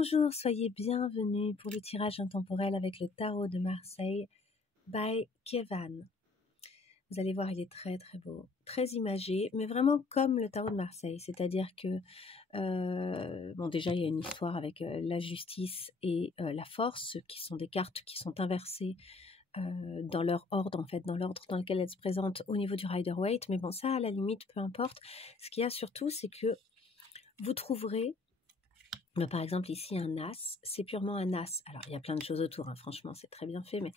Bonjour, soyez bienvenus pour le tirage intemporel avec le tarot de Marseille by Kevan. Vous allez voir, il est très très beau, très imagé, mais vraiment comme le tarot de Marseille. C'est-à-dire que, bon déjà il y a une histoire avec la justice et la force, qui sont des cartes qui sont inversées dans leur ordre, en fait, dans l'ordre dans lequel elles se présentent au niveau du Rider-Waite. Mais bon, ça à la limite, peu importe. Ce qu'il y a surtout, c'est que vous trouverez par exemple, ici, un as, c'est purement un as. Alors, il y a plein de choses autour, hein, franchement, c'est très bien fait, mais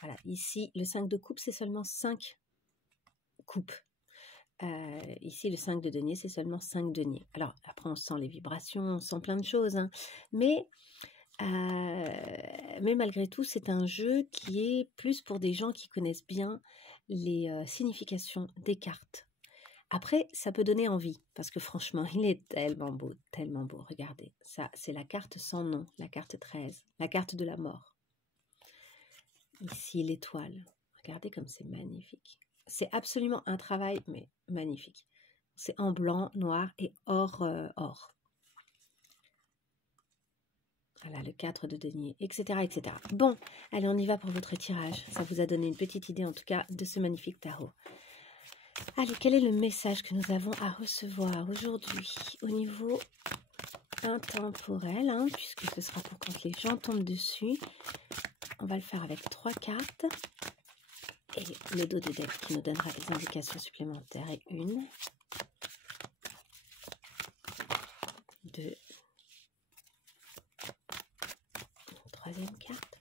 voilà, ici, le 5 de coupe, c'est seulement 5 coupes. Ici, le 5 de denier, c'est seulement 5 deniers. Alors, après, on sent les vibrations, on sent plein de choses, hein, mais malgré tout, c'est un jeu qui est plus pour des gens qui connaissent bien les significations des cartes. Après, ça peut donner envie, parce que franchement, il est tellement beau, tellement beau. Regardez, ça, c'est la carte sans nom, la carte 13, la carte de la mort. Ici, l'étoile. Regardez comme c'est magnifique. C'est absolument un travail, mais magnifique. C'est en blanc, noir et or. Voilà, le 4 de denier, etc., etc. Bon, allez, on y va pour votre tirage. Ça vous a donné une petite idée, en tout cas, de ce magnifique tarot. Allez, quel est le message que nous avons à recevoir aujourd'hui au niveau intemporel, hein, puisque ce sera pour quand les gens tombent dessus. On va le faire avec 3 cartes et le dos de deck qui nous donnera des indications supplémentaires. Et 1, 2, 3e carte.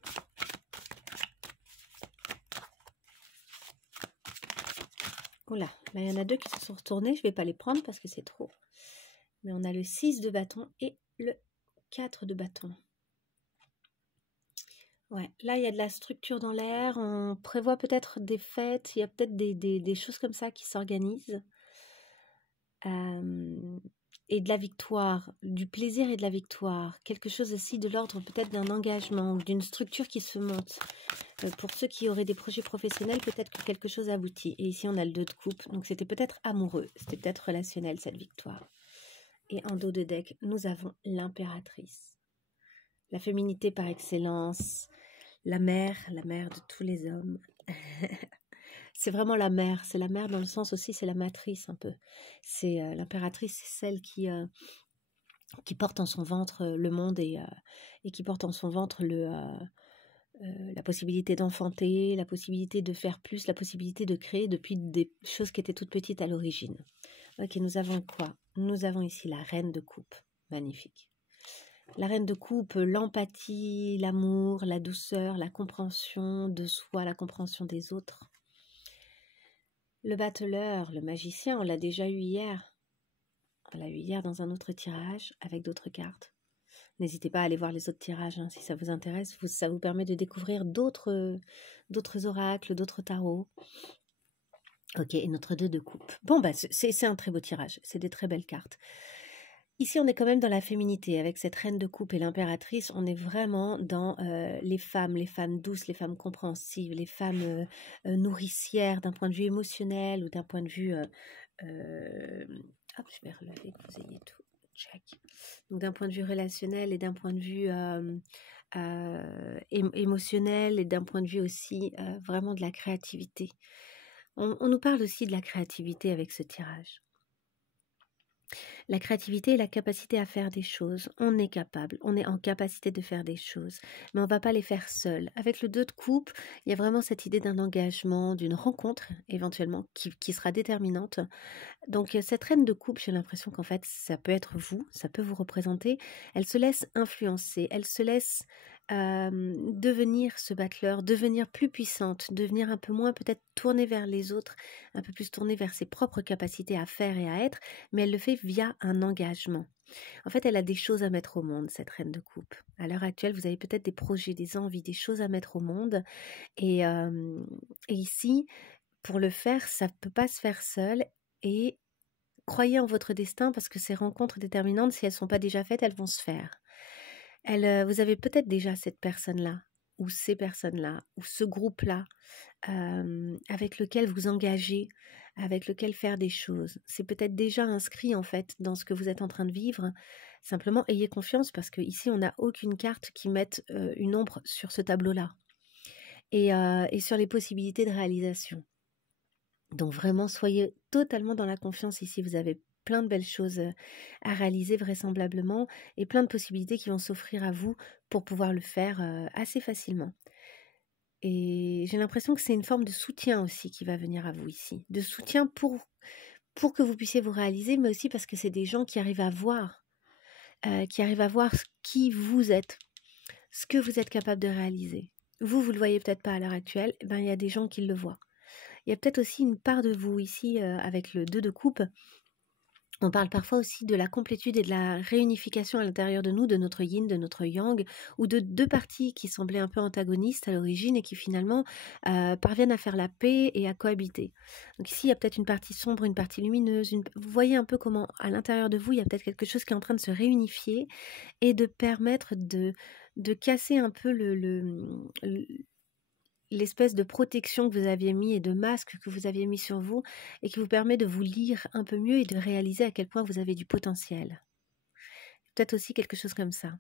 Oula, là il y en a 2 qui se sont retournés, je ne vais pas les prendre parce que c'est trop. Mais on a le 6 de bâton et le 4 de bâton. Ouais, là il y a de la structure dans l'air, on prévoit peut-être des fêtes, il y a peut-être des choses comme ça qui s'organisent. Et de la victoire, du plaisir et de la victoire, quelque chose aussi de l'ordre peut-être d'un engagement, d'une structure qui se monte. Pour ceux qui auraient des projets professionnels, peut-être que quelque chose aboutit. Et ici on a le 2 de coupe, donc c'était peut-être amoureux, c'était peut-être relationnel cette victoire. Et en dos de deck, nous avons l'impératrice. La féminité par excellence, la mère de tous les hommes. C'est vraiment la mère, c'est la mère dans le sens aussi, c'est la matrice un peu. C'est l'impératrice, c'est celle qui porte en son ventre le monde et qui porte en son ventre la possibilité d'enfanter, la possibilité de faire plus, la possibilité de créer depuis des choses qui étaient toutes petites à l'origine. Ok, nous avons quoi? Nous avons ici la reine de coupe, magnifique. La reine de coupe, l'empathie, l'amour, la douceur, la compréhension de soi, la compréhension des autres. Le battleur, le magicien, on l'a déjà eu hier. On l'a eu hier dans un autre tirage avec d'autres cartes. N'hésitez pas à aller voir les autres tirages hein, si ça vous intéresse. Ça vous permet de découvrir d'autres oracles, d'autres tarots. Ok, et notre 2 de coupe. Bon, bah, c'est un très beau tirage. C'est des très belles cartes. Ici, on est quand même dans la féminité. Avec cette reine de coupe et l'impératrice, on est vraiment dans les femmes douces, les femmes compréhensives, les femmes nourricières d'un point de vue émotionnel ou d'un point de vue... hop, je vais relever que vous ayez tout. Check. Donc d'un point de vue relationnel et d'un point de vue émotionnel et d'un point de vue aussi vraiment de la créativité. On nous parle aussi de la créativité avec ce tirage. La créativité est la capacité à faire des choses. On est capable, on est en capacité de faire des choses, mais on ne va pas les faire seul. Avec le 2 de coupe, il y a vraiment cette idée d'un engagement, d'une rencontre éventuellement qui sera déterminante. Donc cette reine de coupe, j'ai l'impression qu'en fait ça peut être vous, ça peut vous représenter. Elle se laisse influencer, elle se laisse devenir ce battleur, devenir plus puissante, devenir un peu moins peut-être tournée vers les autres, un peu plus tournée vers ses propres capacités à faire et à être, mais elle le fait via un engagement. En fait, elle a des choses à mettre au monde, cette reine de coupe. À l'heure actuelle, vous avez peut-être des projets, des envies, des choses à mettre au monde. Et ici, pour le faire, ça ne peut pas se faire seul. Et croyez en votre destin parce que ces rencontres déterminantes, si elles ne sont pas déjà faites, elles vont se faire. Vous avez peut-être déjà cette personne-là ou ces personnes-là, ou ce groupe-là, avec lequel vous engagez, avec lequel faire des choses. C'est peut-être déjà inscrit en fait dans ce que vous êtes en train de vivre. Simplement, ayez confiance parce qu'ici, on n'a aucune carte qui mette une ombre sur ce tableau-là et sur les possibilités de réalisation. Donc vraiment, soyez totalement dans la confiance ici. Vous avez plein de belles choses à réaliser vraisemblablement et plein de possibilités qui vont s'offrir à vous pour pouvoir le faire assez facilement. Et j'ai l'impression que c'est une forme de soutien aussi qui va venir à vous ici. De soutien pour que vous puissiez vous réaliser, mais aussi parce que c'est des gens qui arrivent à voir qui vous êtes, ce que vous êtes capable de réaliser. Vous le voyez peut-être pas à l'heure actuelle, ben, il y a des gens qui le voient. Il y a peut-être aussi une part de vous ici avec le 2 de coupe. On parle parfois aussi de la complétude et de la réunification à l'intérieur de nous, de notre yin, de notre yang, ou de deux parties qui semblaient un peu antagonistes à l'origine et qui finalement parviennent à faire la paix et à cohabiter. Donc ici, il y a peut-être une partie sombre, une partie lumineuse. Vous voyez un peu comment à l'intérieur de vous, il y a peut-être quelque chose qui est en train de se réunifier et de permettre de casser un peu l'espèce de protection que vous aviez mis et de masque que vous aviez mis sur vous et qui vous permet de vous lire un peu mieux et de réaliser à quel point vous avez du potentiel. Peut-être aussi quelque chose comme ça.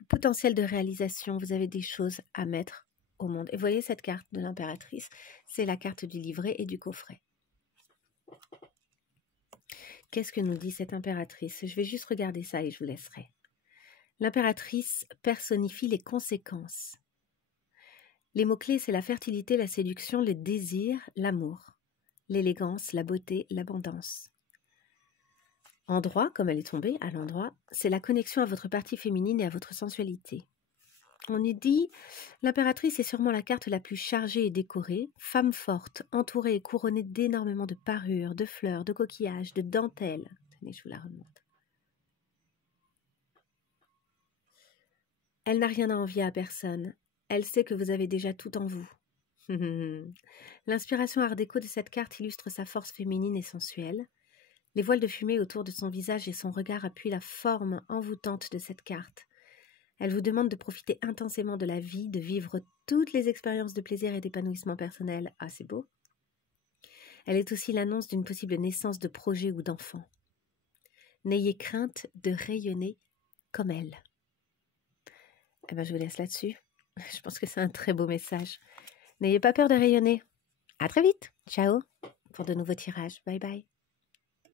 Le potentiel de réalisation, vous avez des choses à mettre au monde. Et vous voyez cette carte de l'impératrice, c'est la carte du livret et du coffret. Qu'est-ce que nous dit cette impératrice? Je vais juste regarder ça et je vous laisserai. L'impératrice personnifie les conséquences. Les mots-clés, c'est la fertilité, la séduction, le désir, l'amour, l'élégance, la beauté, l'abondance. Endroit, comme elle est tombée, à l'endroit, c'est la connexion à votre partie féminine et à votre sensualité. On y dit, l'impératrice est sûrement la carte la plus chargée et décorée, femme forte, entourée et couronnée d'énormément de parures, de fleurs, de coquillages, de dentelles. Tenez, je vous la remonte. Elle n'a rien à envier à personne. Elle sait que vous avez déjà tout en vous. L'inspiration art déco de cette carte illustre sa force féminine et sensuelle. Les voiles de fumée autour de son visage et son regard appuient la forme envoûtante de cette carte. Elle vous demande de profiter intensément de la vie, de vivre toutes les expériences de plaisir et d'épanouissement personnel. Ah, c'est beau. Elle est aussi l'annonce d'une possible naissance de projet ou d'enfant. N'ayez crainte de rayonner comme elle. Eh ben, je vous laisse là-dessus. Je pense que c'est un très beau message. N'ayez pas peur de rayonner. À très vite. Ciao pour de nouveaux tirages. Bye bye.